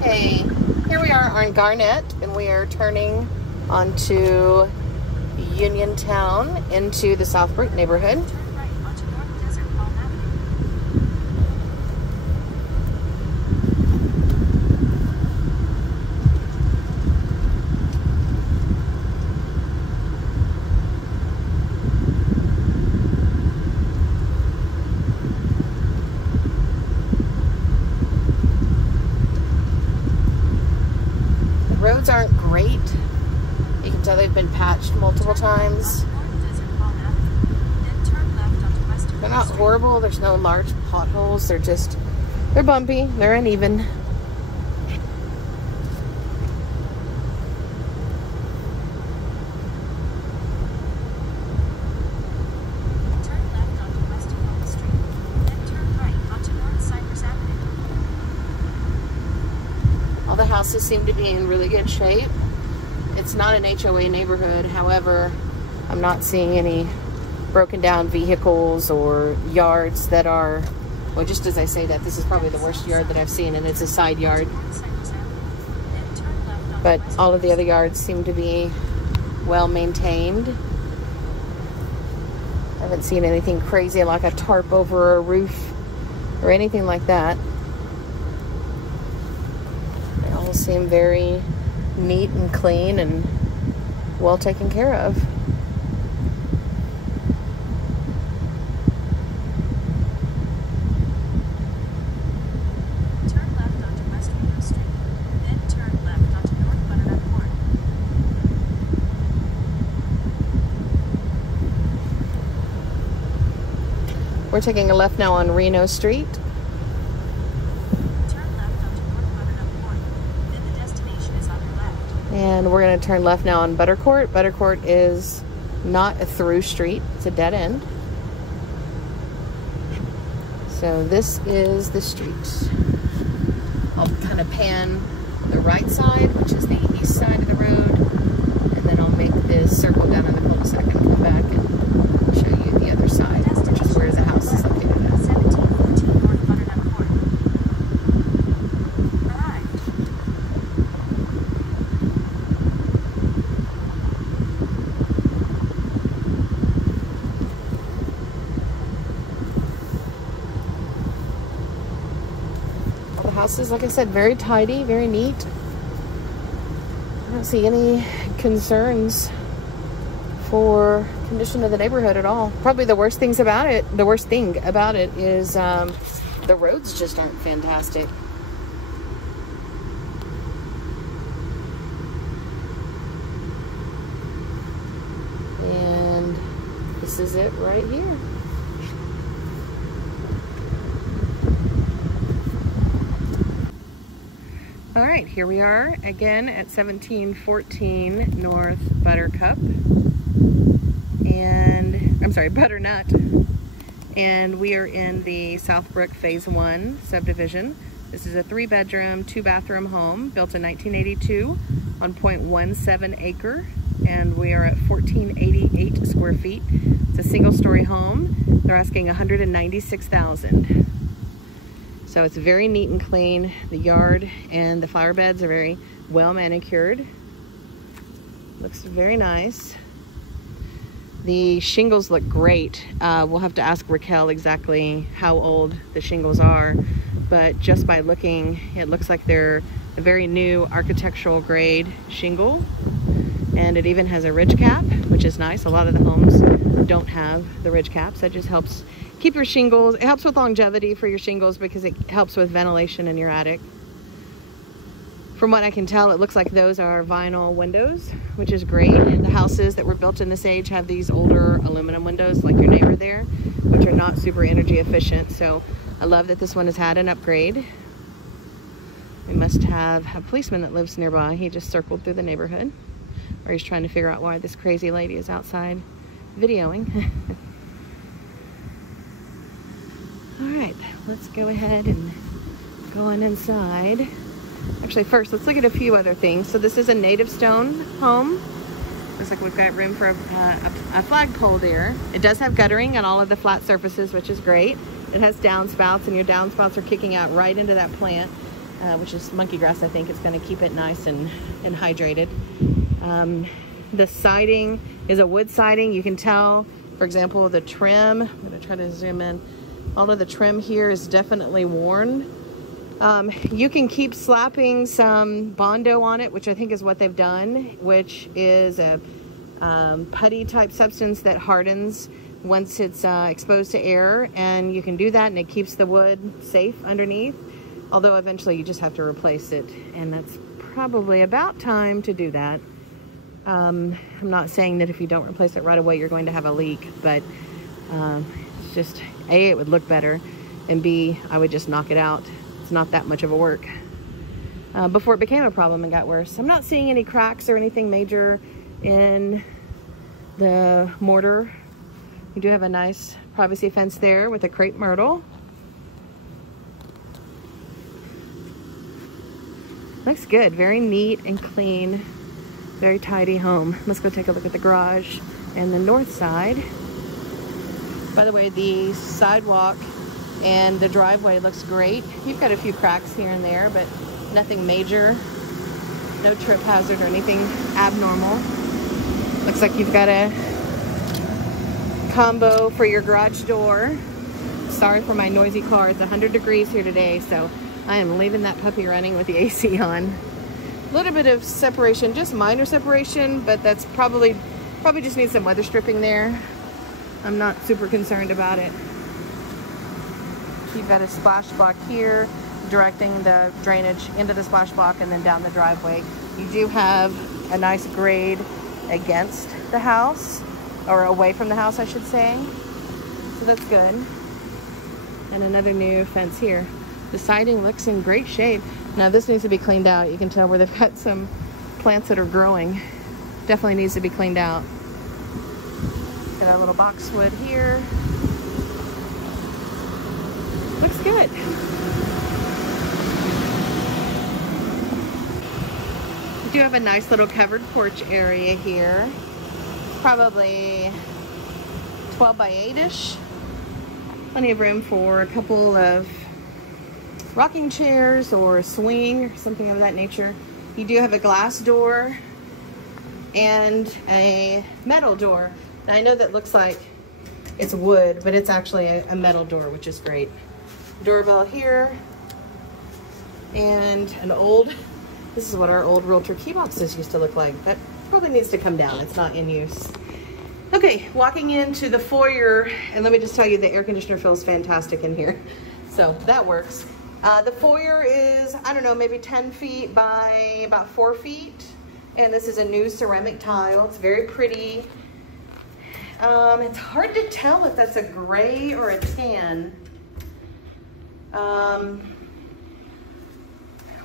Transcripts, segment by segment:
Okay, here we are on Garnett, and we are turning onto Uniontown into the Southbrook neighborhood. Roads aren't great. You can tell they've been patched multiple times. They're not horrible. There's no large potholes. They're bumpy. They're uneven. The houses seem to be in really good shape. It's not an HOA neighborhood. However, I'm not seeing any broken down vehicles or yards that are, well, just as I say that, this is probably the worst yard that I've seen, and it's a side yard. But all of the other yards seem to be well maintained. I haven't seen anything crazy like a tarp over a roof or anything like that. Seem very neat and clean and well taken care of. Turn left onto West Reno Street, then turn left onto North Butternut Court. We're taking a left now on Reno Street. And we're going to turn left now on Buttercourt. Buttercourt is not a through street. It's a dead end. So this is the street. I'll kind of pan the right side, which is the east side of the road. And then I'll make this circle down in the cul-de-sac and come back and show you the other side, which is where the house is located at. 1714 North Butternut Court. Houses, like I said, very tidy, very neat. I don't see any concerns for condition of the neighborhood at all. Probably the worst thing about it is the roads just aren't fantastic. And this is it right here. All right, here we are again at 1714 North Butternut. And we are in the Southbrook Phase 1 subdivision. This is a 3-bedroom, 2-bathroom home built in 1982 on 0.17 acre, and we are at 1488 square feet. It's a single-story home. They're asking $196,000. So it's very neat and clean. The yard and the flower beds are very well manicured. Looks very nice. The shingles look great. We'll have to ask Raquel exactly how old the shingles are, but just by looking, it looks like they're a very new architectural grade shingle. And it even has a ridge cap, which is nice. A lot of the homes don't have the ridge caps. That just helps keep your shingles. It helps with longevity for your shingles because it helps with ventilation in your attic. From what I can tell, it looks like those are vinyl windows, which is great. The houses that were built in this age have these older aluminum windows like your neighbor there, which are not super energy efficient. So I love that this one has had an upgrade. We must have a policeman that lives nearby. He just circled through the neighborhood, or he's trying to figure out why this crazy lady is outside videoing. All right, let's go ahead and go on inside. Actually, first, let's look at a few other things. So this is a native stone home. Looks like we've got room for a flagpole there. It does have guttering on all of the flat surfaces, which is great. It has downspouts, and your downspouts are kicking out right into that plant. which is monkey grass. I think it's going to keep it nice and hydrated. The siding is a wood siding. You can tell, for example, the trim. I'm going to try to zoom in. All of the trim here is definitely worn. You can keep slapping some Bondo on it, which I think is what they've done, which is a putty type substance that hardens once it's exposed to air, and you can do that and it keeps the wood safe underneath, although eventually you just have to replace it, and that's probably about time to do that. I'm not saying that if you don't replace it right away you're going to have a leak, but it's just A, it would look better, and B, I would just knock it out. It's not that much of a work. Before it became a problem and got worse. I'm not seeing any cracks or anything major in the mortar. You do have a nice privacy fence there with a crepe myrtle. Looks good, very neat and clean, very tidy home. Let's go take a look at the garage and the north side. By the way, the sidewalk and the driveway looks great. You've got a few cracks here and there, but nothing major. No trip hazard or anything abnormal. Looks like you've got a combo for your garage door. Sorry for my noisy car. It's 100 degrees here today, so I am leaving that puppy running with the AC on. A little bit of separation, just minor separation, but that's probably just needs some weather stripping there. I'm not super concerned about it. You've got a splash block here directing the drainage into the splash block and then down the driveway. You do have a nice grade against the house, or away from the house I should say, so that's good. And another new fence here. The siding looks in great shape. Now this needs to be cleaned out. You can tell where they've got some plants that are growing. Definitely needs to be cleaned out. Got our little boxwood here. Looks good. We do have a nice little covered porch area here. Probably 12 by 8-ish. Plenty of room for a couple of rocking chairs or a swing or something of that nature. You do have a glass door and a metal door. Now I know that looks like it's wood, but it's actually a metal door, which is great. Doorbell here, and an old, this is what our old realtor key boxes used to look like. That probably needs to come down. It's not in use. Okay, walking into the foyer, and let me just tell you, the air conditioner feels fantastic in here. So that works. The foyer is, I don't know, maybe 10 feet by about 4 feet. And this is a new ceramic tile. It's very pretty. It's hard to tell if that's a gray or a tan.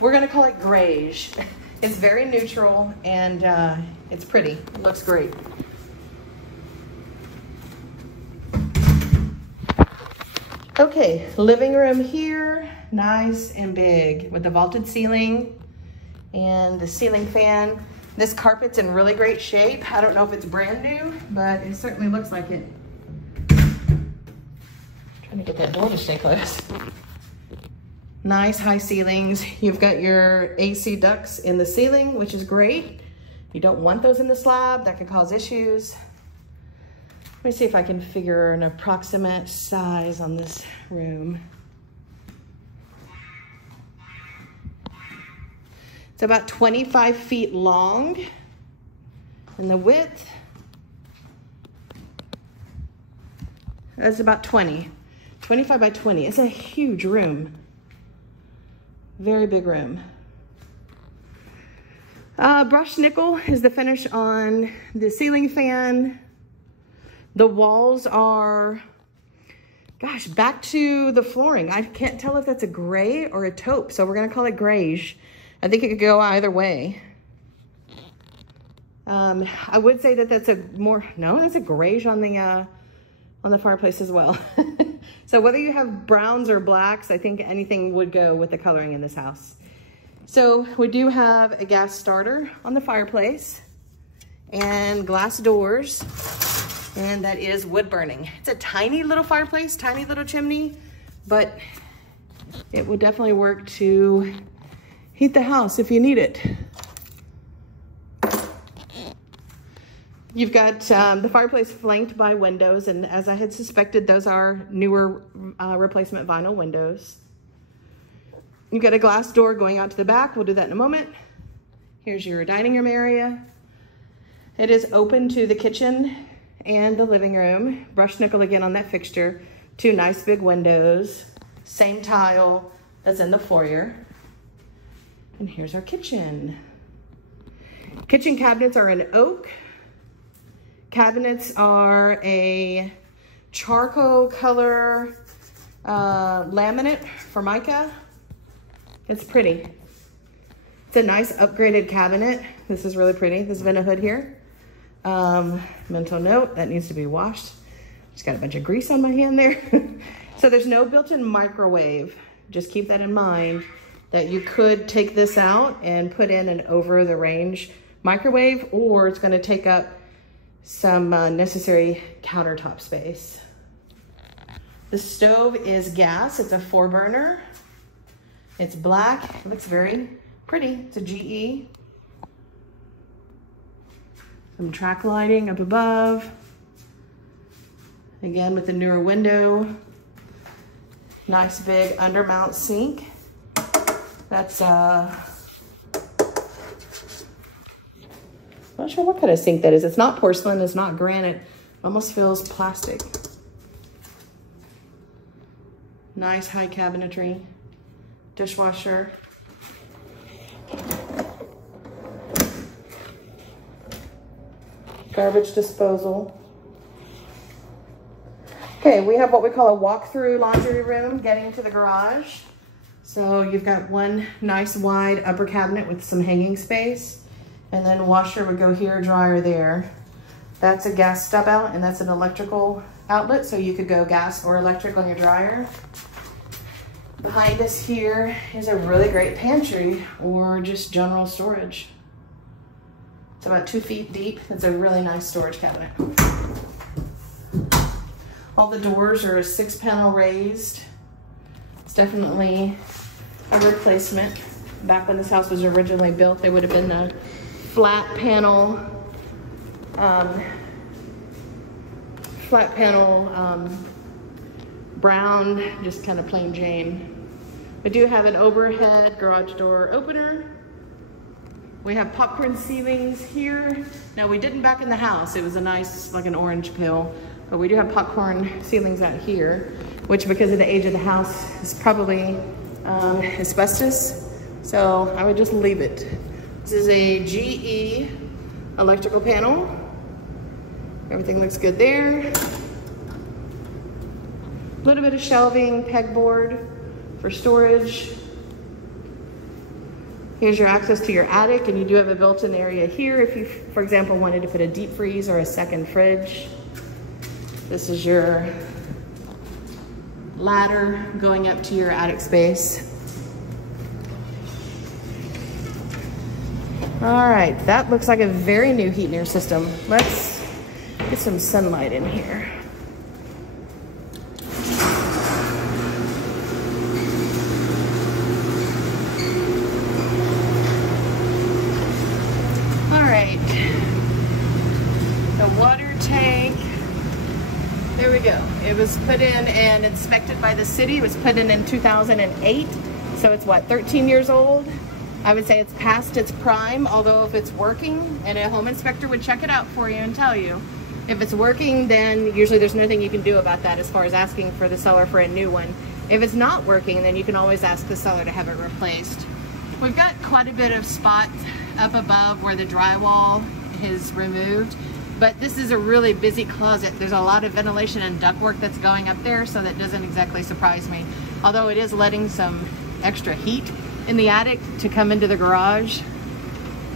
We're gonna call it grayish. It's very neutral and it's pretty. It looks great. Okay, living room here, nice and big with the vaulted ceiling and the ceiling fan. This carpet's in really great shape. I don't know if it's brand new, but it certainly looks like it. Trying to get that door to stay closed. Nice high ceilings. You've got your AC ducts in the ceiling, which is great. You don't want those in the slab. That could cause issues. Let me see if I can figure an approximate size on this room. It's about 25 feet long, and the width is about 25 by 20. It's a huge room. Very big room. Brushed nickel is the finish on the ceiling fan. The walls are, gosh, back to the flooring. I can't tell if that's a gray or a taupe, so we're gonna call it grayish. I think it could go either way. I would say that that's that's a grayish on the fireplace as well. So whether you have browns or blacks, I think anything would go with the coloring in this house. So we do have a gas starter on the fireplace and glass doors, and that is wood burning. It's a tiny little fireplace, tiny little chimney, but it would definitely work to heat the house if you need it. You've got the fireplace flanked by windows, and as I had suspected, those are newer replacement vinyl windows. You've got a glass door going out to the back. We'll do that in a moment. Here's your dining room area. It is open to the kitchen and the living room. Brushed nickel again on that fixture. Two nice big windows. Same tile that's in the foyer. And here's our kitchen. Kitchen cabinets are in oak. Cabinets are a charcoal color laminate Formica. It's pretty. It's a nice upgraded cabinet. This is really pretty. There's been a hood here. Mental note, that needs to be washed. Just got a bunch of grease on my hand there. So there's no built-in microwave. Just keep that in mind, that you could take this out and put in an over-the-range microwave, or it's gonna take up some necessary countertop space. The stove is gas. It's a 4-burner. It's black. It looks very pretty. It's a GE. Some track lighting up above. Again, with the newer window. Nice big undermount sink. That's I'm not sure what kind of sink that is. It's not porcelain, it's not granite. It almost feels plastic. Nice high cabinetry. Dishwasher. Garbage disposal. Okay, we have what we call a walk-through laundry room getting to the garage. So you've got one nice wide upper cabinet with some hanging space. And then washer would go here, dryer there. That's a gas stub out, and that's an electrical outlet, so you could go gas or electric on your dryer. Behind us here is a really great pantry or just general storage. It's about 2 feet deep. It's a really nice storage cabinet. All the doors are 6-panel raised. It's definitely a replacement. Back when this house was originally built, they would have been the flat panel brown, just kind of plain Jane. We do have an overhead garage door opener. We have popcorn ceilings here. Now, we didn't back in the house. It was a nice, like an orange peel, but we do have popcorn ceilings out here, which because of the age of the house is probably asbestos. So I would just leave it. This is a GE electrical panel. Everything looks good there. A little bit of shelving, pegboard for storage. Here's your access to your attic, and you do have a built-in area here if you, for example, wanted to put a deep freeze or a second fridge. This is your ladder going up to your attic space. All right, that looks like a very new heat and air system. Let's get some sunlight in here. All right, the water tank, there we go. It was put in and inspected by the city. It was put in 2008, so it's what, 13 years old? I would say it's past its prime, although if it's working, and a home inspector would check it out for you and tell you. If it's working, then usually there's nothing you can do about that as far as asking for the seller for a new one. If it's not working, then you can always ask the seller to have it replaced. We've got quite a bit of spot up above where the drywall is removed, but this is a really busy closet. There's a lot of ventilation and ductwork that's going up there, so that doesn't exactly surprise me. Although it is letting some extra heat in the attic to come into the garage,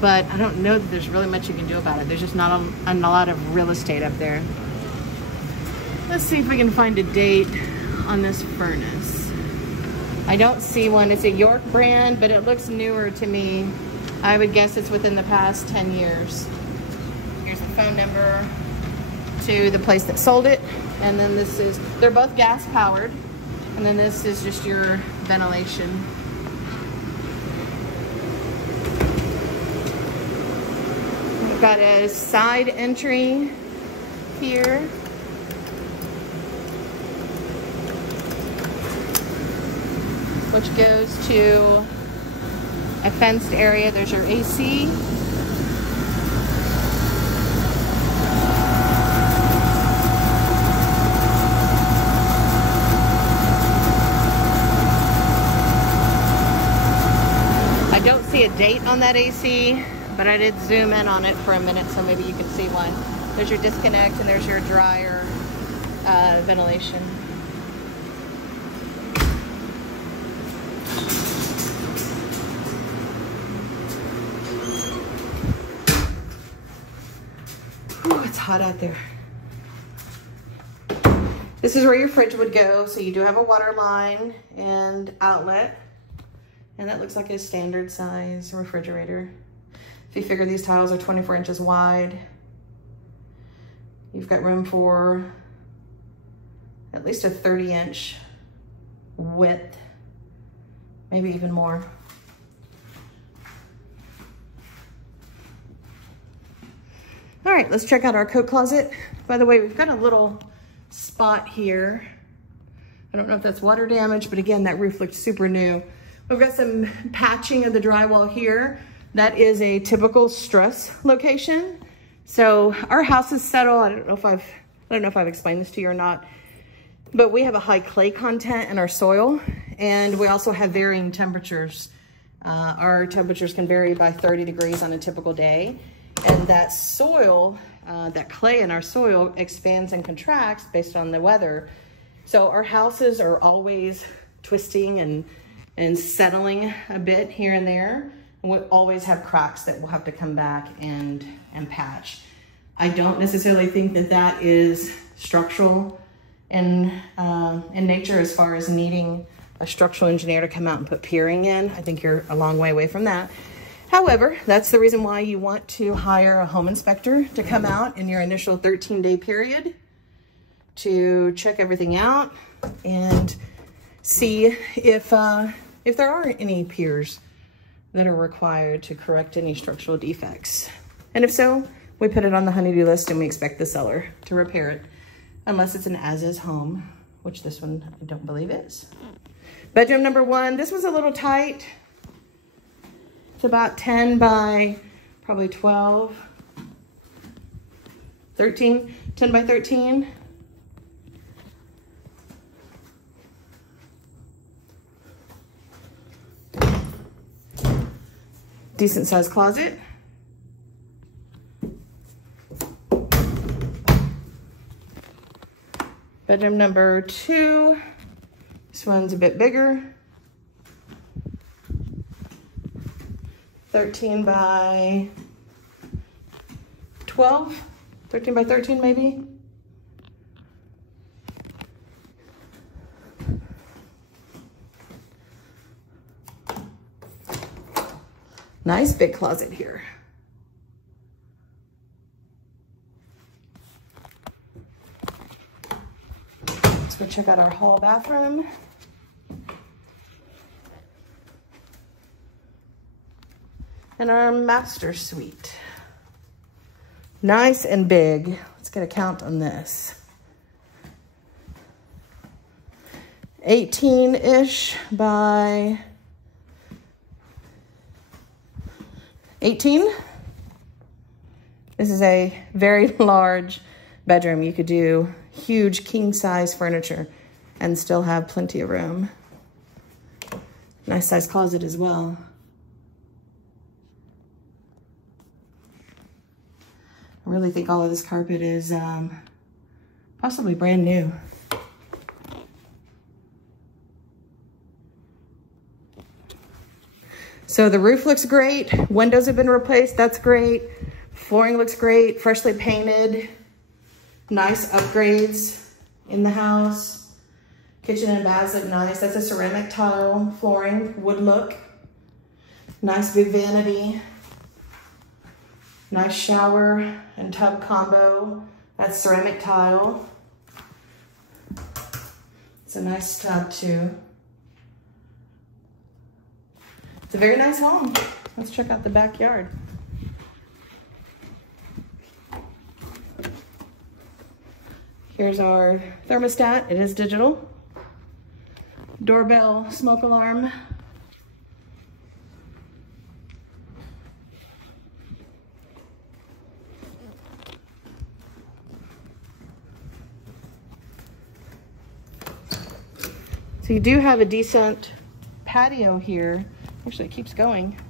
but I don't know that there's really much you can do about it. There's just not a lot of real estate up there. Let's see if we can find a date on this furnace. I don't see one. It's a York brand, but it looks newer to me. I would guess it's within the past 10 years. Here's a phone number to the place that sold it. And then this is, they're both gas powered. And then this is just your ventilation. We've got a side entry here. Which goes to a fenced area. There's your AC. I don't see a date on that AC, but I did zoom in on it for a minute, so maybe you can see one. There's your disconnect and there's your dryer ventilation. Ooh, it's hot out there. This is where your fridge would go. So you do have a water line and outlet. And that looks like a standard size refrigerator. If you figure these tiles are 24 inches wide, you've got room for at least a 30-inch width, maybe even more. All right, let's check out our coat closet. By the way, we've got a little spot here. I don't know if that's water damage, but again, that roof looks super new. We've got some patching of the drywall here. That is a typical stress location. So our house is settled. I don't know if I've explained this to you or not, but we have a high clay content in our soil, and we also have varying temperatures. Our temperatures can vary by 30 degrees on a typical day. And that soil, that clay in our soil expands and contracts based on the weather. So our houses are always twisting and settling a bit here and there. And we always have cracks that we'll have to come back and patch. I don't necessarily think that that is structural in nature as far as needing a structural engineer to come out and put piering in. I think you're a long way away from that. However, that's the reason why you want to hire a home inspector to come out in your initial 13-day period to check everything out and see if there are any piers that are required to correct any structural defects. And if so, we put it on the honey-do list and we expect the seller to repair it, unless it's an as-is home, which this one I don't believe is. Bedroom number 1, this was a little tight. It's about 10 by probably 12, 13, 10 by 13. Decent sized closet. Bedroom number 2. This one's a bit bigger. 13 by 12, 13 by 13 maybe. Nice big closet here. Let's go check out our hall bathroom. And our master suite. Nice and big. Let's get a count on this. 18-ish by 18. This is a very large bedroom. You could do huge king-size furniture and still have plenty of room. Nice size closet as well. I really think all of this carpet is possibly brand new. So the roof looks great. Windows have been replaced. That's great. Flooring looks great. Freshly painted. Nice upgrades in the house. Kitchen and baths look nice. That's a ceramic tile flooring, wood look. Nice big vanity. Nice shower and tub combo. That's ceramic tile. It's a nice tub too. It's a very nice home. Let's check out the backyard. Here's our thermostat. It is digital. Doorbell, smoke alarm. So you do have a decent patio here. Actually, it keeps going.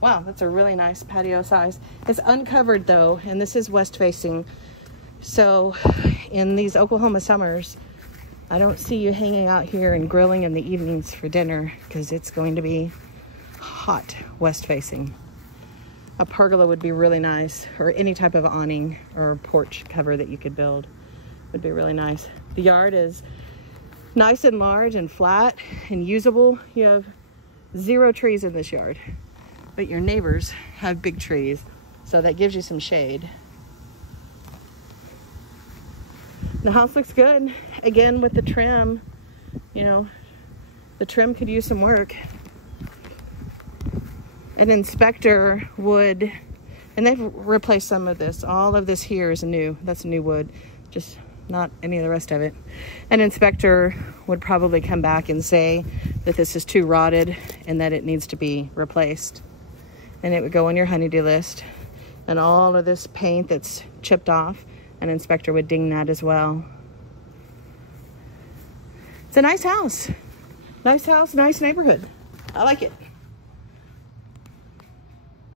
Wow, that's a really nice patio size. It's uncovered though, and this is west facing. So in these Oklahoma summers, I don't see you hanging out here and grilling in the evenings for dinner because it's going to be hot west facing. A pergola would be really nice, or any type of awning or porch cover that you could build would be really nice. The yard is nice and large and flat and usable. You have 0 trees in this yard, but your neighbors have big trees, so that gives you some shade. The house looks good. Again, with the trim, you know, the trim could use some work. An inspector would, and they've replaced some of this. All of this here is new. That's new wood, just not any of the rest of it. An inspector would probably come back and say that this is too rotted and that it needs to be replaced. And it would go on your honeydew list. And all of this paint that's chipped off, an inspector would ding that as well. It's a nice house. Nice house, nice neighborhood. I like it.